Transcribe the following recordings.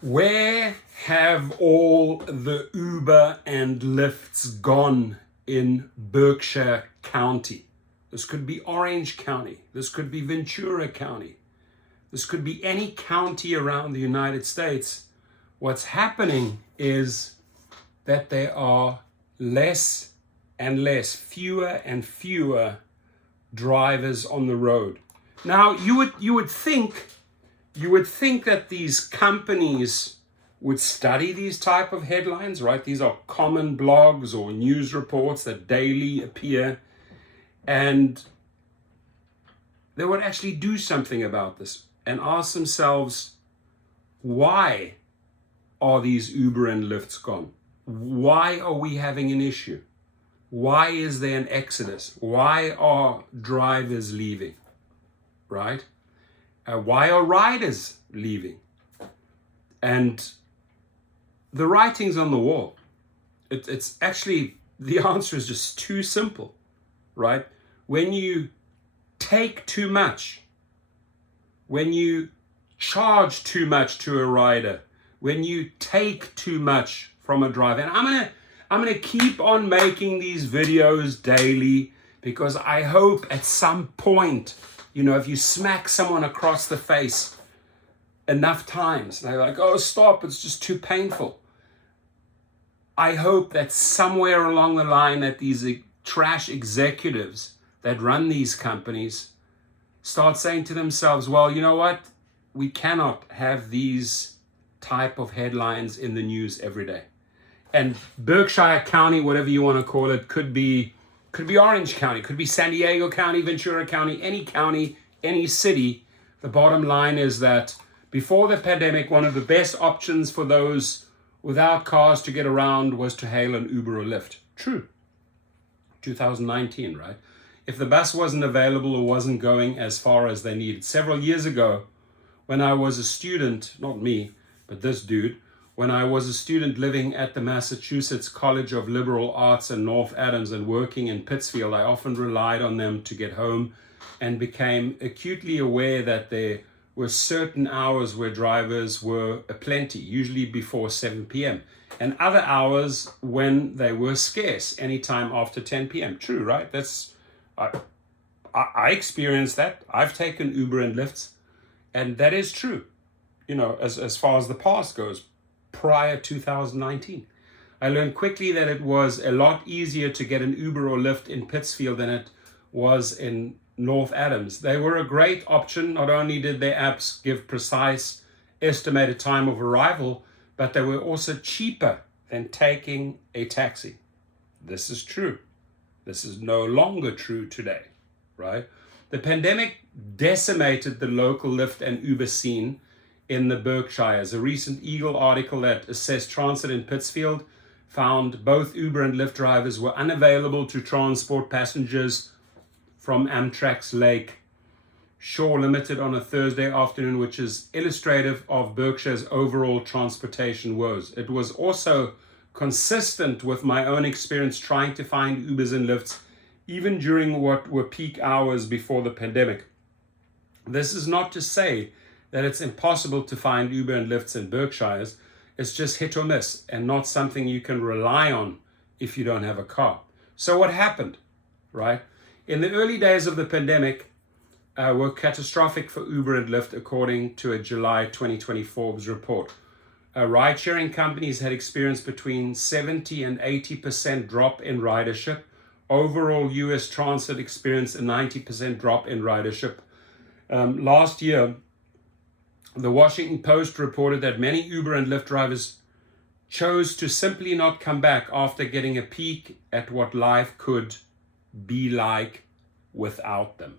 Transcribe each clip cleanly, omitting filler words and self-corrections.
Where have all the Uber and Lyfts gone in Berkshire County? This could be Orange County. This could be Ventura County. This could be any county around the United States. What's happening is that there are less and less, fewer and fewer drivers on the road. Now, you would think that these companies would study these type of headlines, right? These are common blogs or news reports that daily appear, and they would actually do something about this and ask themselves, why are these Uber and Lyfts gone? Why are we having an issue? Why is there an exodus? Why are drivers leaving, right? Why are riders leaving? And the writing's on the wall. It's actually, the answer is just too simple, right? When you take too much, when you charge too much to a rider, when you take too much from a driver, and I'm gonna keep on making these videos daily, because I hope at some point, if you smack someone across the face enough times, they're like, oh, stop, it's just too painful. I hope that somewhere along the line that these trash executives that run these companies start saying to themselves, well, you know what? We cannot have these type of headlines in the news every day. And Berkshire County, whatever you want to call it, could be Orange County, could be San Diego County, Ventura County, any city. The bottom line is that before the pandemic, one of the best options for those without cars to get around was to hail an Uber or Lyft. True. 2019, right? If the bus wasn't available or wasn't going as far as they needed. Several years ago, when I was a student, not me, but this dude, when I was a student living at the Massachusetts College of Liberal Arts in North Adams and working in Pittsfield, I often relied on them to get home and became acutely aware that there were certain hours where drivers were aplenty, usually before 7 p.m., and other hours when they were scarce, anytime after 10 p.m. True, right? I experienced that. I've taken Uber and Lyfts, and that is true, as far as the past goes. Prior 2019, I learned quickly that it was a lot easier to get an Uber or Lyft in Pittsfield than it was in North Adams. They were a great option. Not only did their apps give precise estimated time of arrival, but they were also cheaper than taking a taxi. This is true. This is no longer true today, right? The pandemic decimated the local Lyft and Uber scene in the Berkshires. A recent Eagle article that assessed transit in Pittsfield found both Uber and Lyft drivers were unavailable to transport passengers from Amtrak's Lake Shore Limited on a Thursday afternoon, which is illustrative of Berkshire's overall transportation woes. It was also consistent with my own experience trying to find Ubers and Lyfts, even during what were peak hours before the pandemic. This is not to say that it's impossible to find Uber and Lyfts in Berkshires. It's just hit or miss and not something you can rely on if you don't have a car. So what happened, right? In the early days of the pandemic were catastrophic for Uber and Lyft, according to a July 2020 Forbes report. Ride-sharing companies had experienced between 70 and 80% drop in ridership. Overall, US transit experienced a 90% drop in ridership. Last year, the Washington Post reported that many Uber and Lyft drivers chose to simply not come back after getting a peek at what life could be like without them.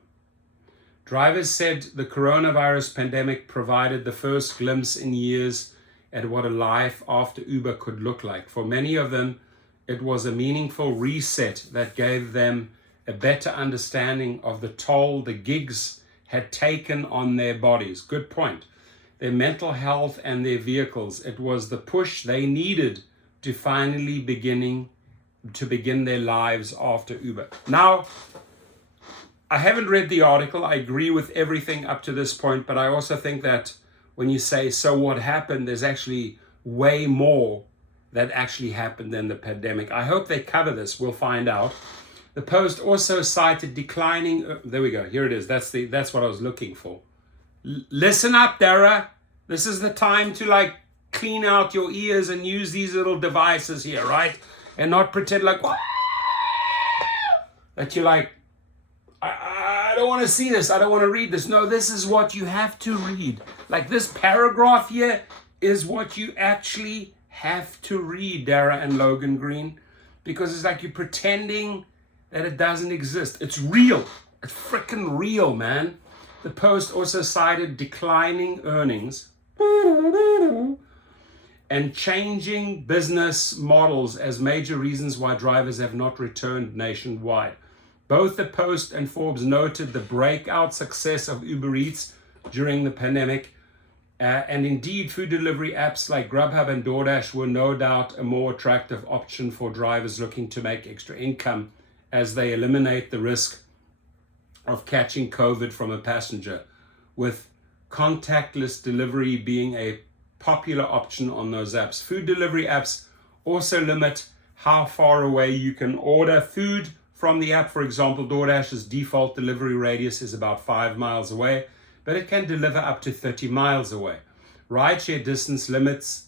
Drivers said the coronavirus pandemic provided the first glimpse in years at what a life after Uber could look like. For many of them, it was a meaningful reset that gave them a better understanding of the toll the gigs had taken on their bodies. Good point. Their mental health and their vehicles. It was the push they needed to finally begin their lives after Uber. Now, I haven't read the article. I agree with everything up to this point, but I also think that when you say, so what happened, there's actually way more that actually happened than the pandemic. I hope they cover this. We'll find out. The Post also cited declining, there we go, here it is. That's what I was looking for. Listen up, Dara. This is the time to like clean out your ears and use these little devices here, right? And not pretend like, that you're like, I don't want to see this. I don't want to read this. No, this is what you have to read. Like this paragraph here is what you actually have to read, Dara and Logan Green, because it's like you're pretending that it doesn't exist. It's real. It's freaking real, man. The Post also cited declining earnings and changing business models as major reasons why drivers have not returned nationwide. Both the Post and Forbes noted the breakout success of Uber Eats during the pandemic, and indeed food delivery apps like Grubhub and DoorDash were no doubt a more attractive option for drivers looking to make extra income as they eliminate the risk of catching COVID from a passenger, with contactless delivery being a popular option on those apps. Food delivery apps also limit how far away you can order food from the app. For example, DoorDash's default delivery radius is about 5 miles away, but it can deliver up to 30 miles away. Rideshare distance limits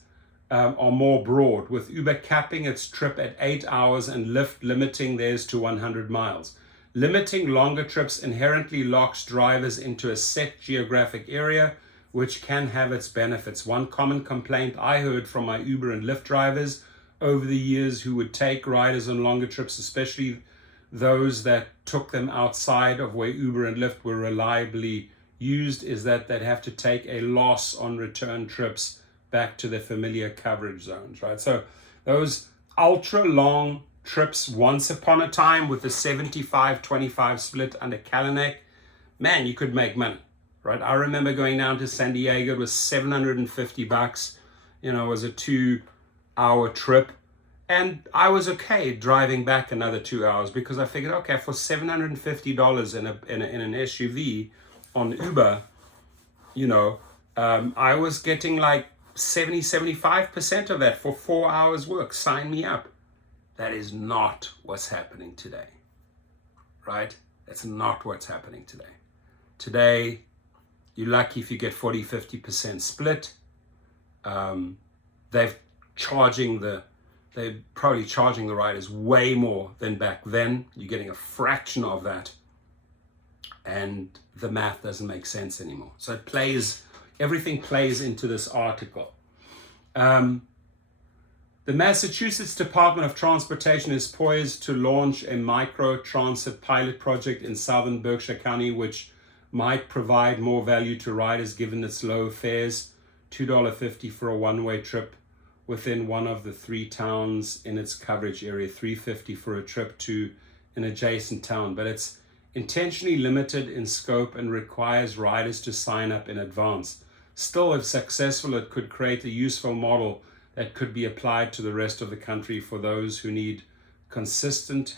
are more broad, with Uber capping its trip at 8 hours and Lyft limiting theirs to 100 miles. Limiting longer trips inherently locks drivers into a set geographic area, which can have its benefits. One common complaint I heard from my Uber and Lyft drivers over the years who would take riders on longer trips, especially those that took them outside of where Uber and Lyft were reliably used, is that they'd have to take a loss on return trips back to their familiar coverage zones, right? So those ultra long trips once upon a time with the 75-25 split under Kalanick, man, you could make money, right? I remember going down to San Diego. It was $750. It was a 2-hour trip. And I was okay driving back another 2 hours because I figured, okay, for $750 in an SUV on Uber, I was getting like 75% of that for 4 hours work. Sign me up. That is not what's happening today, right? That's not what's happening today. Today, you're lucky if you get 40-50% split. They're probably charging the riders way more than back then. You're getting a fraction of that. And the math doesn't make sense anymore. So everything plays into this article. The Massachusetts Department of Transportation is poised to launch a micro-transit pilot project in southern Berkshire County, which might provide more value to riders given its low fares, $2.50 for a one-way trip within one of the 3 towns in its coverage area, $3.50 for a trip to an adjacent town. But it's intentionally limited in scope and requires riders to sign up in advance. Still, if successful, it could create a useful model that could be applied to the rest of the country for those who need consistent,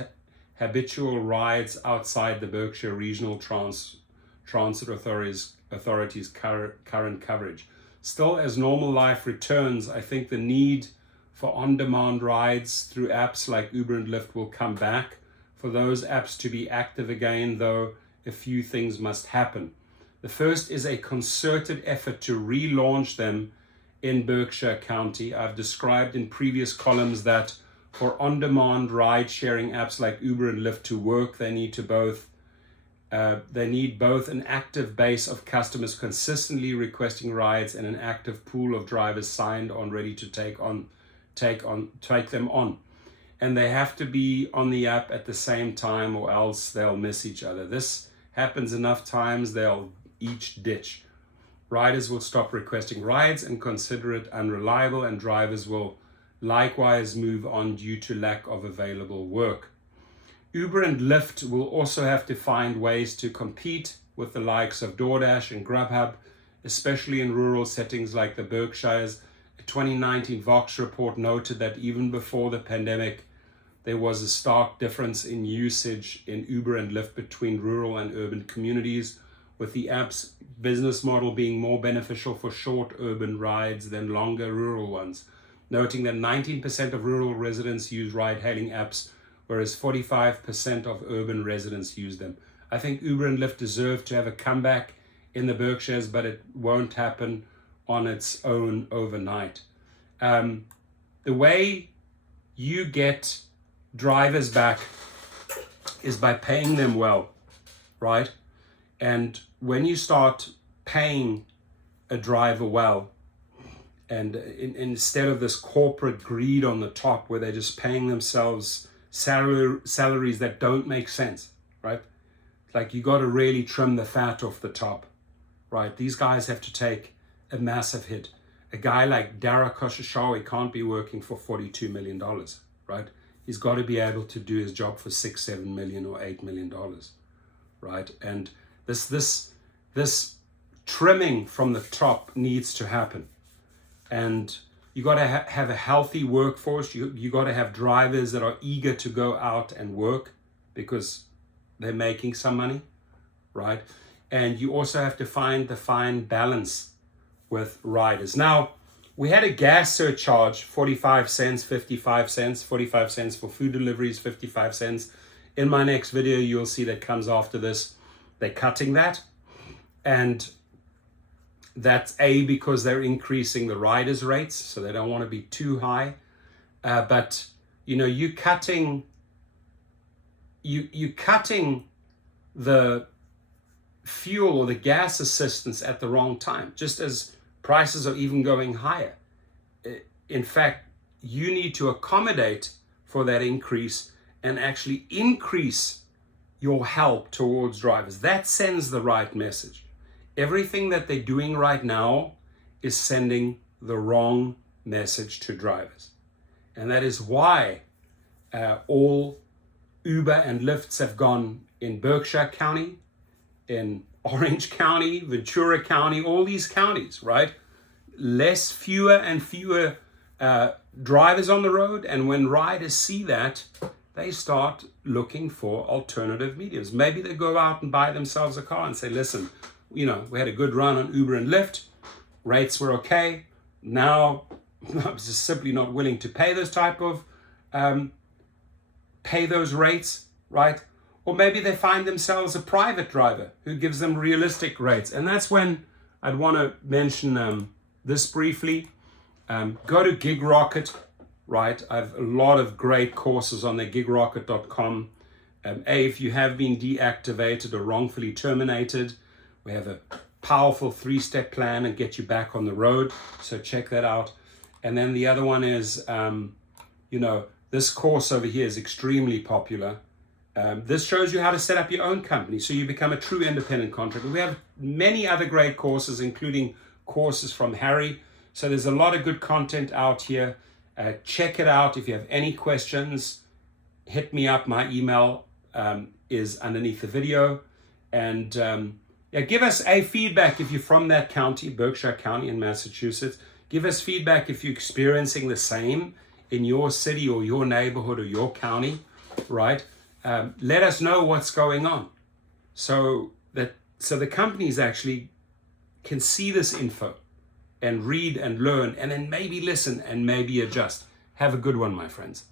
habitual rides outside the Berkshire Regional Transit Authority's current coverage. Still, as normal life returns, I think the need for on-demand rides through apps like Uber and Lyft will come back. For those apps to be active again, though, a few things must happen. The first is a concerted effort to relaunch them in Berkshire County. I've described in previous columns that for on-demand ride-sharing apps like Uber and Lyft to work, they need both an active base of customers consistently requesting rides and an active pool of drivers signed on, ready to take them on. And they have to be on the app at the same time, or else they'll miss each other. This happens enough times, they'll each ditch. Riders will stop requesting rides and consider it unreliable, and drivers will likewise move on due to lack of available work. Uber and Lyft will also have to find ways to compete with the likes of DoorDash and Grubhub, especially in rural settings like the Berkshires. A 2019 Vox report noted that even before the pandemic, there was a stark difference in usage in Uber and Lyft between rural and urban communities, with the app's business model being more beneficial for short urban rides than longer rural ones, noting that 19% of rural residents use ride-hailing apps, whereas 45% of urban residents use them. I think Uber and Lyft deserve to have a comeback in the Berkshires, but it won't happen on its own overnight. The way you get drivers back is by paying them well, right? And when you start paying a driver well, and instead of this corporate greed on the top where they're just paying themselves salaries that don't make sense, right? Like, you got to really trim the fat off the top, right? These guys have to take a massive hit. A guy like Dara Khosrowshahi can't be working for $42 million, right? He's got to be able to do his job for $6, $7 million or $8 million, right? And this trimming from the top needs to happen. And you got to have a healthy workforce. You got to have drivers that are eager to go out and work because they're making some money, right? And you also have to find the fine balance with riders. Now, we had a gas surcharge, 45 cents, 55 cents, 45 cents for food deliveries, 55 cents. In my next video, you'll see that comes after this. They're cutting that. And that's because they're increasing the riders' rates, so they don't want to be too high. But, you know, you're cutting the fuel or the gas assistance at the wrong time, just as prices are even going higher. In fact, you need to accommodate for that increase and actually increase your help towards drivers. That sends the right message. Everything that they're doing right now is sending the wrong message to drivers. And that is why all Uber and Lyfts have gone in Berkshire County, in Orange County, Ventura County, all these counties, right? Fewer and fewer drivers on the road. And when riders see that, they start looking for alternative mediums. Maybe they go out and buy themselves a car and say, listen, you know, we had a good run on Uber and Lyft. Rates were okay. Now I'm just simply not willing to pay those type of, pay those rates, right? Or maybe they find themselves a private driver who gives them realistic rates. And that's when I'd want to mention this briefly. Go to GigRocket, right? I have a lot of great courses on there, gigrocket.com. If you have been deactivated or wrongfully terminated, we have a powerful 3-step plan and get you back on the road. So check that out. And then the other one is, you know, this course over here is extremely popular. This shows you how to set up your own company so you become a true independent contractor. We have many other great courses, including courses from Harry. So there's a lot of good content out here. Check it out. If you have any questions, hit me up. My email is underneath the video. And yeah, give us a feedback if you're from that county, Berkshire County in Massachusetts. Give us feedback if you're experiencing the same in your city or your neighborhood or your county, right? Let us know what's going on so the companies actually can see this info and read and learn and then maybe listen and maybe adjust. Have a good one, my friends.